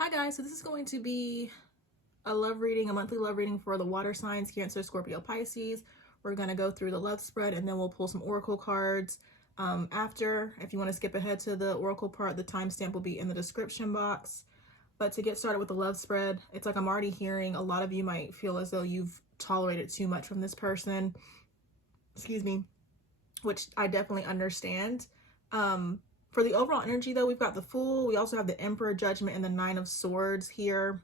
Hi guys, so this is going to be a love reading, a monthly love reading for the water signs, Cancer, Scorpio, Pisces. We're going to go through the love spread and then we'll pull some oracle cards after. If you want to skip ahead to the oracle part, the timestamp will be in the description box. But to get started with the love spread, it's like I'm already hearing a lot of you might feel as though you've tolerated too much from this person. Excuse me, which I definitely understand. For the overall energy though, we've got the Fool, we also have the Emperor, Judgment, and the Nine of Swords here.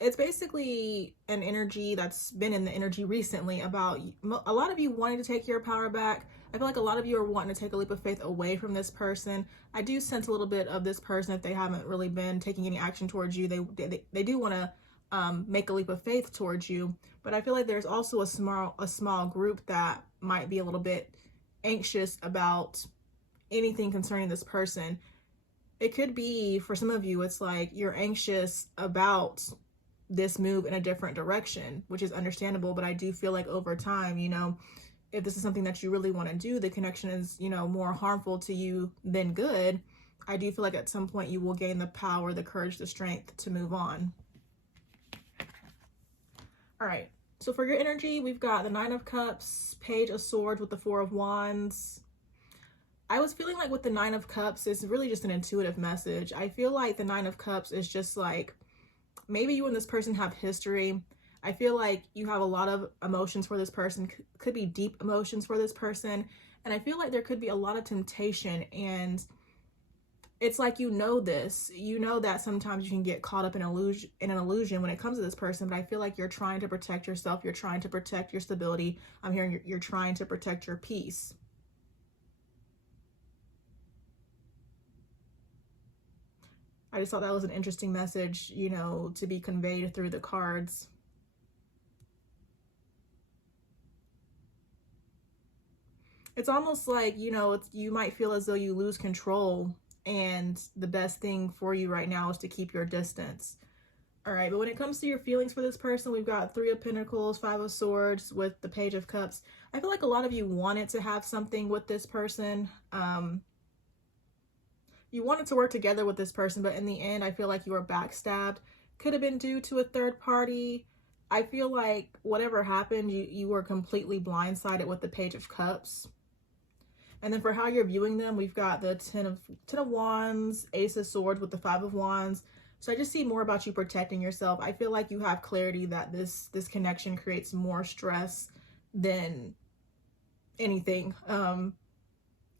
It's basically an energy that's been in the energy recently about a lot of you wanting to take your power back. I feel like a lot of you are wanting to take a leap of faith away from this person. I do sense a little bit of this person, if they haven't really been taking any action towards you, they do want to make a leap of faith towards you. But I feel like there's also a small group that might be a little bit anxious about anything concerning this person. It could be, for some of you, it's like you're anxious about this move in a different direction, which is understandable. But I do feel like over time, if this is something that you really want to do, the connection is, more harmful to you than good. I do feel like at some point you will gain the power, the courage, the strength to move on. All right. So for your energy, we've got the Nine of Cups, Page of Swords with the Four of Wands. I was feeling like with the Nine of Cups, it's really just an intuitive message. I feel like the Nine of Cups is just like, maybe you and this person have history. I feel like you have a lot of emotions for this person, could be deep emotions for this person. And I feel like there could be a lot of temptation. And it's like, this, that sometimes you can get caught up in an illusion when it comes to this person. But I feel like you're trying to protect yourself. You're trying to protect your stability. I'm hearing you're trying to protect your peace. I just thought that was an interesting message, to be conveyed through the cards. It's almost like, you might feel as though you lose control, and the best thing for you right now is to keep your distance. All right, but when it comes to your feelings for this person, we've got Three of Pentacles, Five of Swords with the Page of Cups. I feel like a lot of you wanted to have something with this person. You wanted to work together with this person, but in the end, I feel like you were backstabbed. Could have been due to a third party. I feel like whatever happened, you were completely blindsided with the Page of Cups. And then for how you're viewing them, we've got the Ten of Wands, Ace of Swords with the Five of Wands. So I just see more about you protecting yourself. I feel like you have clarity that this connection creates more stress than anything.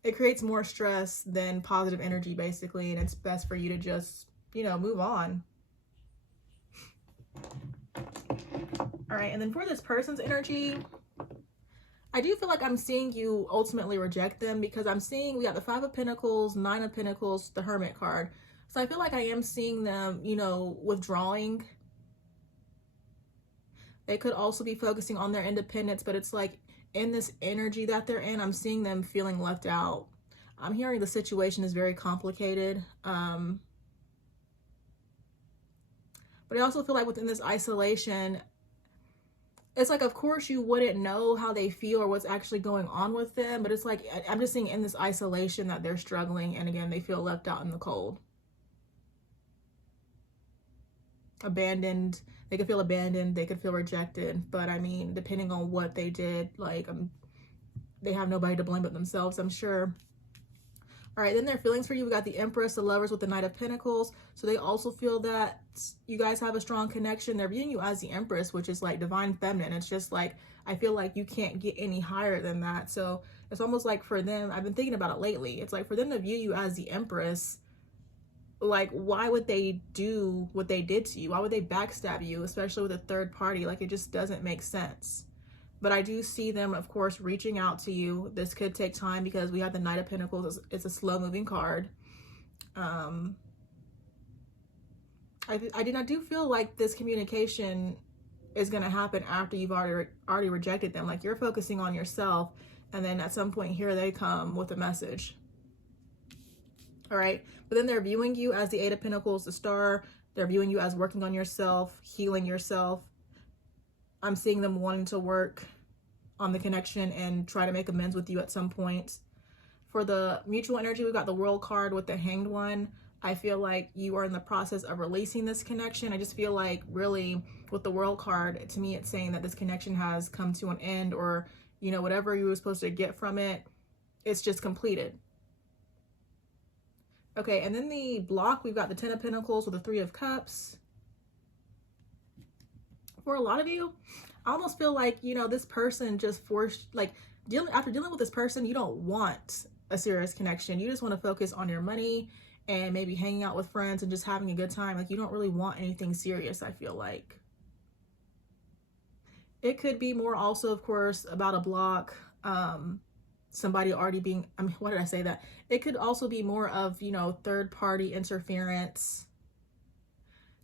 It creates more stress than positive energy, basically, and it's best for you to just, move on. All right, and then for this person's energy, I do feel like I'm seeing you ultimately reject them, because I'm seeing we got the Five of Pentacles, Nine of Pentacles, the Hermit card. So I feel like I am seeing them, withdrawing. They could also be focusing on their independence, but it's like, in this energy that they're in, I'm seeing them feeling left out. I'm hearing the situation is very complicated. But I also feel like within this isolation, it's like, of course you wouldn't know how they feel or what's actually going on with them, but it's like, I'm just seeing in this isolation that they're struggling. And again, they feel left out in the cold. Abandoned. They could feel abandoned, they could feel rejected, but I mean, depending on what they did, like, they have nobody to blame but themselves, I'm sure. All right, then their feelings for you, we got the Empress, the Lovers with the Knight of Pentacles. So they also feel that you guys have a strong connection. They're viewing you as the Empress, which is like divine feminine. It's just like, I feel like you can't get any higher than that. So it's almost like for them, I've been thinking about it lately, it's like for them to view you as the Empress, like, why would they do what they did to you? Why would they backstab you, especially with a third party? Like, it just doesn't make sense. But I do see them, of course, reaching out to you. This could take time because we have the Knight of Pentacles. It's a slow moving card. I do feel like this communication is going to happen after you've already rejected them. Like, you're focusing on yourself, and then at some point here they come with a message. All right, but then they're viewing you as the Eight of Pentacles, the Star. They're viewing you as working on yourself, healing yourself. I'm seeing them wanting to work on the connection and try to make amends with you at some point. For the mutual energy, we've got the World card with the Hanged One. I feel like you are in the process of releasing this connection. I just feel like really with the World card, to me, it's saying that this connection has come to an end, or, you know, whatever you were supposed to get from it, it's just completed. Okay, and then the block, we've got the 10 of Pentacles with the 3 of Cups. For a lot of you, I almost feel like, you know, this person just forced, like, after dealing with this person, you don't want a serious connection. You just want to focus on your money and maybe hanging out with friends and just having a good time. Like, you don't really want anything serious, I feel like. It could be more also, of course, about a block. Somebody already being, I mean, why did I say that? It could also be more of, you know, third party interference.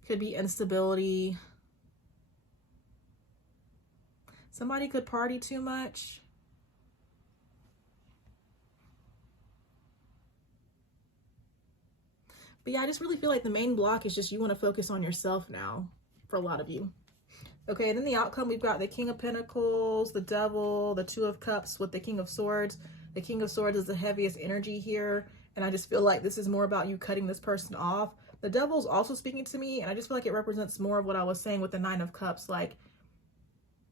Could be instability. Somebody could party too much. But yeah, I just really feel like the main block is just you want to focus on yourself now for a lot of you. Okay, and then the outcome, we've got the King of Pentacles, the Devil, the 2 of Cups with the King of Swords. The King of Swords is the heaviest energy here, and I just feel like this is more about you cutting this person off. The Devil's also speaking to me, and I just feel like it represents more of what I was saying with the 9 of Cups. Like,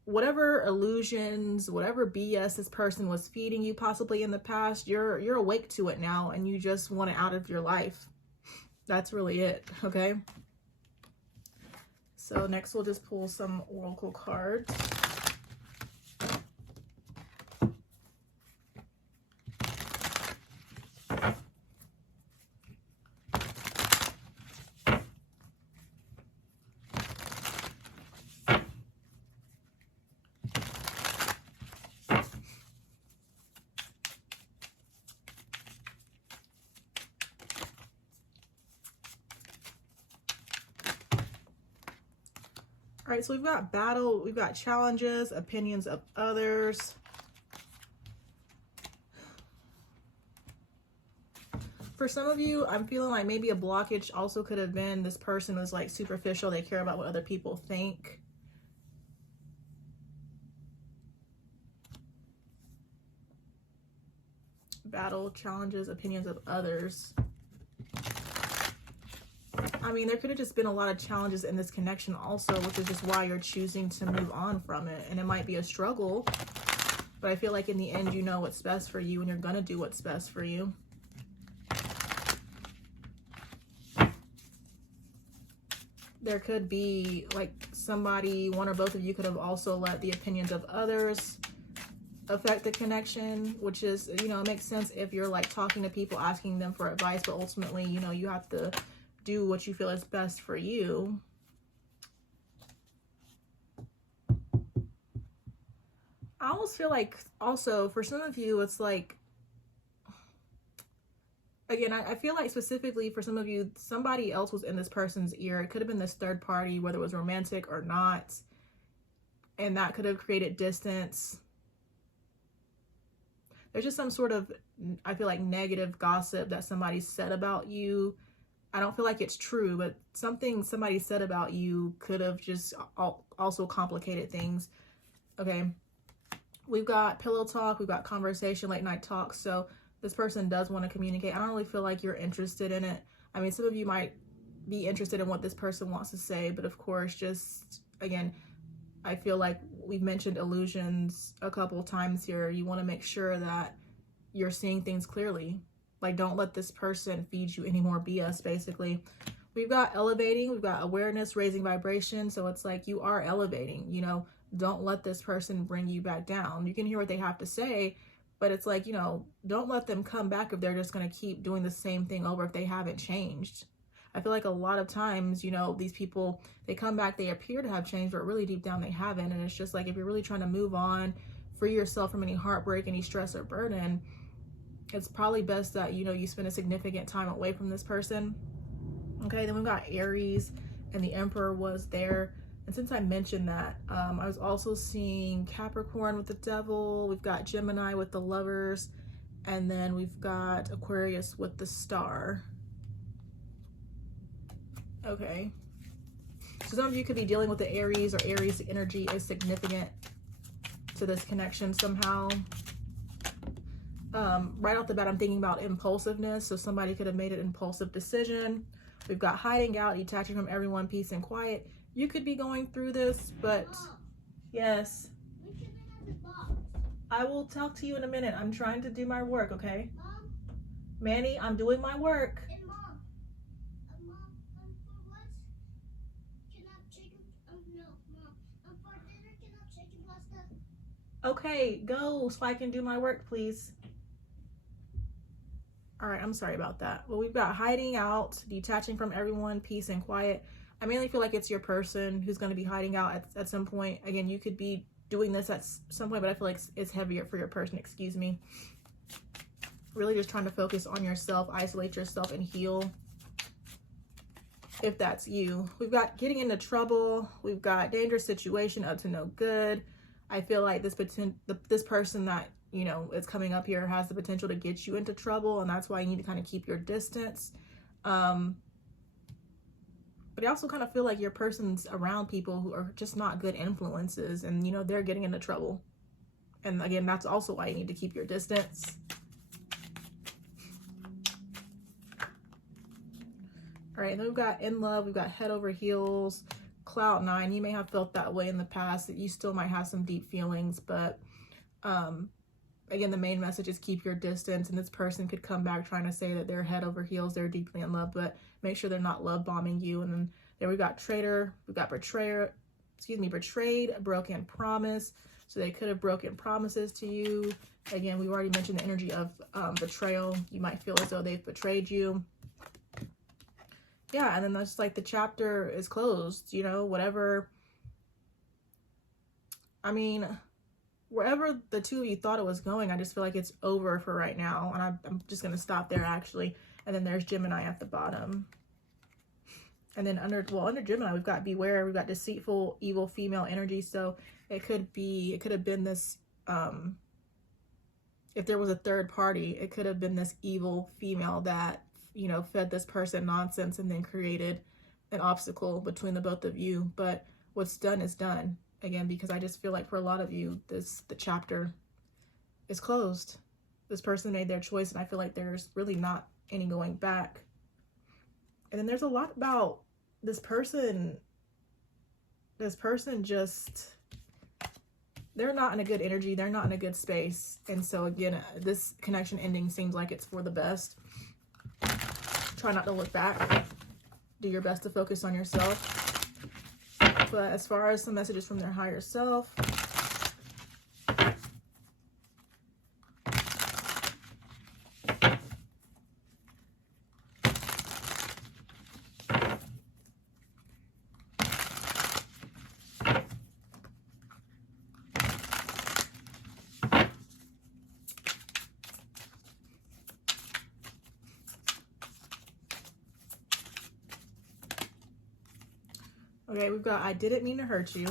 whatever illusions, whatever BS this person was feeding you possibly in the past, you're awake to it now, and you just want it out of your life. That's really it, okay? So next we'll just pull some oracle cards. All right, so we've got battle, we've got challenges, opinions of others. For some of you, I'm feeling like maybe a blockage also could have been this person was like superficial. They care about what other people think. Battle, challenges, opinions of others. I mean, there could have just been a lot of challenges in this connection also, which is just why you're choosing to move on from it. And it might be a struggle, but I feel like in the end, you know what's best for you and you're going to do what's best for you. There could be like somebody, one or both of you could have also let the opinions of others affect the connection, which is, you know, it makes sense if you're like talking to people, asking them for advice, but ultimately, you know, you have to do what you feel is best for you. I almost feel like also for some of you, it's like, again, I feel like specifically for some of you, somebody else was in this person's ear. It could have been this third party, whether it was romantic or not. And that could have created distance. There's just some sort of, I feel like, negative gossip that somebody said about you. I don't feel like it's true, but something somebody said about you could have just also complicated things. Okay. We've got pillow talk. We've got conversation, late night talk. So this person does want to communicate. I don't really feel like you're interested in it. I mean, some of you might be interested in what this person wants to say, but of course, just, again, I feel like we've mentioned illusions a couple times here. You want to make sure that you're seeing things clearly. Like, don't let this person feed you any more BS, basically. We've got elevating. We've got awareness, raising vibration. So it's like you are elevating, you know. Don't let this person bring you back down. You can hear what they have to say, but it's like, you know, don't let them come back if they're just going to keep doing the same thing over if they haven't changed. I feel like a lot of times, you know, these people, they come back, they appear to have changed, but really deep down they haven't. And it's just like, if you're really trying to move on, free yourself from any heartbreak, any stress or burden, it's probably best that, you know, you spend a significant time away from this person. Okay, then we've got Aries, and the Emperor was there. And since I mentioned that, I was also seeing Capricorn with the Devil. We've got Gemini with the Lovers. And then we've got Aquarius with the Star. Okay. So some of you could be dealing with the Aries, or Aries energy is significant to this connection somehow. Right off the bat, I'm thinking about impulsiveness. So somebody could have made an impulsive decision. We've got hiding out, detaching from everyone, peace and quiet. You could be going through this, but yes. I will talk to you in a minute. I'm trying to do my work, okay? Mom? Manny, I'm doing my work. And Mom, for what? Can I have chicken? No, Mom. For dinner, can I have chicken pasta? Okay, go so I can do my work, please. All right, I'm sorry about that. Well, we've got hiding out, detaching from everyone, peace and quiet. I mainly feel like it's your person who's going to be hiding out at some point. Again, you could be doing this at some point, but I feel like it's heavier for your person, excuse me. Really just trying to focus on yourself, isolate yourself and heal, if that's you. We've got getting into trouble. We've got dangerous situation, up to no good. I feel like this person that, you know, is coming up here has the potential to get you into trouble, and that's why you need to kind of keep your distance. But I also kind of feel like your person's around people who are just not good influences, and, you know, they're getting into trouble. And again, that's also why you need to keep your distance. All right, then we've got in love, we've got head over heels, cloud nine. You may have felt that way in the past, that you still might have some deep feelings, but again, the main message is keep your distance, and this person could come back trying to say that they're head over heels, they're deeply in love, but make sure they're not love bombing you. And then there we've got traitor, we've got betrayer, betrayed, broken promise. So they could have broken promises to you. Again, we've already mentioned the energy of betrayal. You might feel as though they've betrayed you. Yeah, and then that's like the chapter is closed, you know, whatever. I mean, wherever the two of you thought it was going, I just feel like it's over for right now. And I'm just going to stop there, actually. And then there's Gemini at the bottom. And then under Gemini, we've got beware. We've got deceitful, evil female energy. So it could have been this, if there was a third party, it could have been this evil female that, you know, fed this person nonsense and then created an obstacle between the both of you. But what's done is done. Again, because I just feel like for a lot of you, the chapter is closed. This person made their choice, and I feel like there's really not any going back. And then there's a lot about this person. This person just, they're not in a good energy. They're not in a good space. And so again, this connection ending seems like it's for the best. Try not to look back. Do your best to focus on yourself. But as far as some messages from their higher self, okay, we've got I didn't mean to hurt you.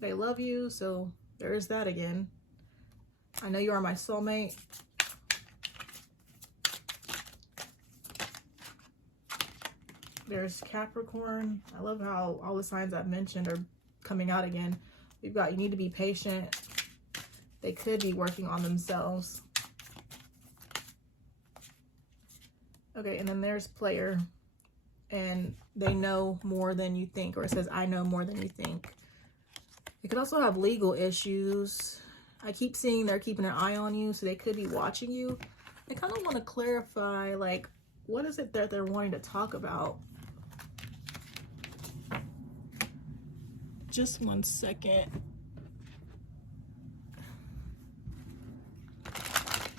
They love you, so there is that again. I know you are my soulmate. There's Capricorn. I love how all the signs I've mentioned are coming out again. We've got you need to be patient. They could be working on themselves. Okay, and then there's player. And they know more than you think. Or it says, I know more than you think. They could also have legal issues. I keep seeing they're keeping an eye on you, so they could be watching you. I kind of want to clarify, like, what is it that they're wanting to talk about? Just 1 second.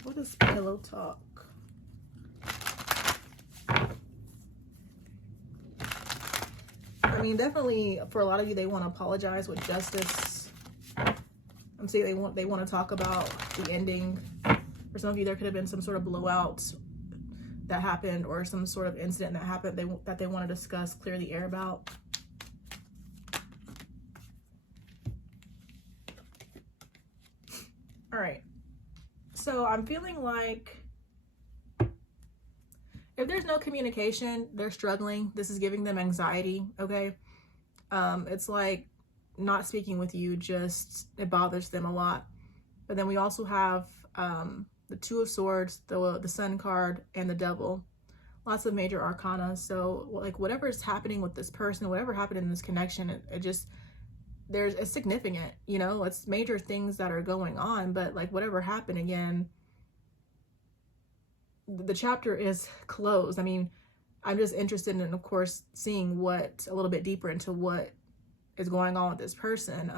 What is pillow talk? I mean, definitely for a lot of you, they want to apologize with justice. I'm saying they want to talk about the ending. For some of you, there could have been some sort of blowout that happened, or some sort of incident that happened that they want to discuss, clear the air about. All right. So I'm feeling like if there's no communication, they're struggling. This is giving them anxiety, okay? It's like not speaking with you, just it bothers them a lot. But then we also have the Two of Swords, the Sun card, and the Devil. Lots of major arcana. So like whatever is happening with this person, whatever happened in this connection, it just, it's significant, you know, it's major things that are going on. But like whatever happened, again, the chapter is closed. I mean, I'm just interested in, of course, seeing what, a little bit deeper into what is going on with this person.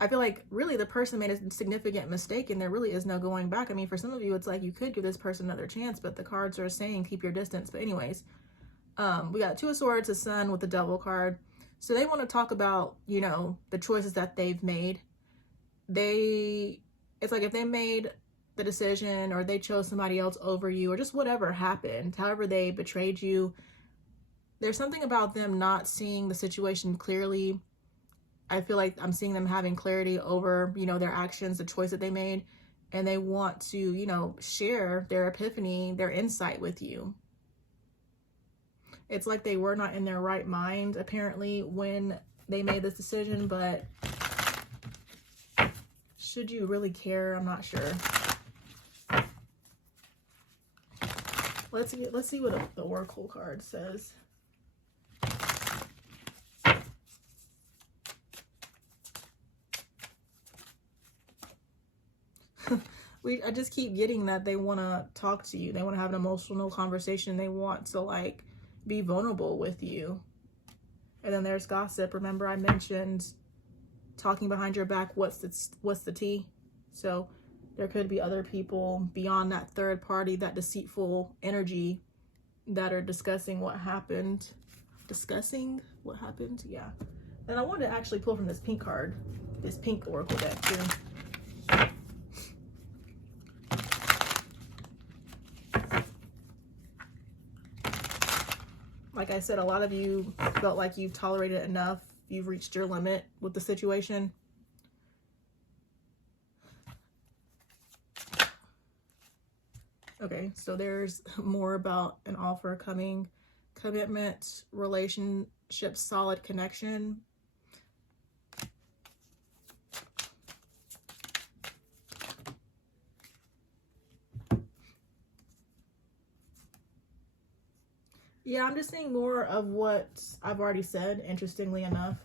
I feel like really the person made a significant mistake and there really is no going back. I mean, for some of you, it's like you could give this person another chance, but the cards are saying keep your distance. But anyways, we got Two of Swords, the Sun with the Devil card. So they want to talk about, you know, the choices that they've made. It's like if they made the decision or they chose somebody else over you or just whatever happened, however they betrayed you, there's something about them not seeing the situation clearly. I feel like I'm seeing them having clarity over, you know, their actions, the choice that they made, and they want to, you know, share their epiphany, their insight with you. It's like they were not in their right mind, apparently, when they made this decision, but should you really care? I'm not sure. Let's see what the Oracle card says. I just keep getting that they want to talk to you. They want to have an emotional conversation. They want to like be vulnerable with you. And then there's gossip. Remember I mentioned talking behind your back. What's the tea? So there could be other people beyond that third party, that deceitful energy, that are discussing what happened. Discussing what happened? Yeah. And I wanted to actually pull from this pink card, this pink Oracle deck too. Like I said, a lot of you felt like you've tolerated enough. You've reached your limit with the situation. Okay, so there's more about an offer coming, commitment, relationship, solid connection. Yeah, I'm just seeing more of what I've already said, interestingly enough.